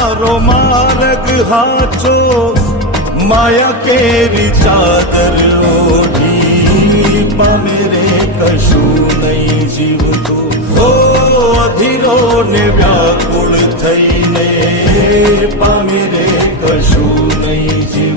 તારો માર્ગ હાચો માયા કેરી ચાદર ઓઢી પામે રે કશું નહીં જીવતો હો અધીરો ને વ્યાકુળ થઈને પામે રે કશું નહીં જીવતો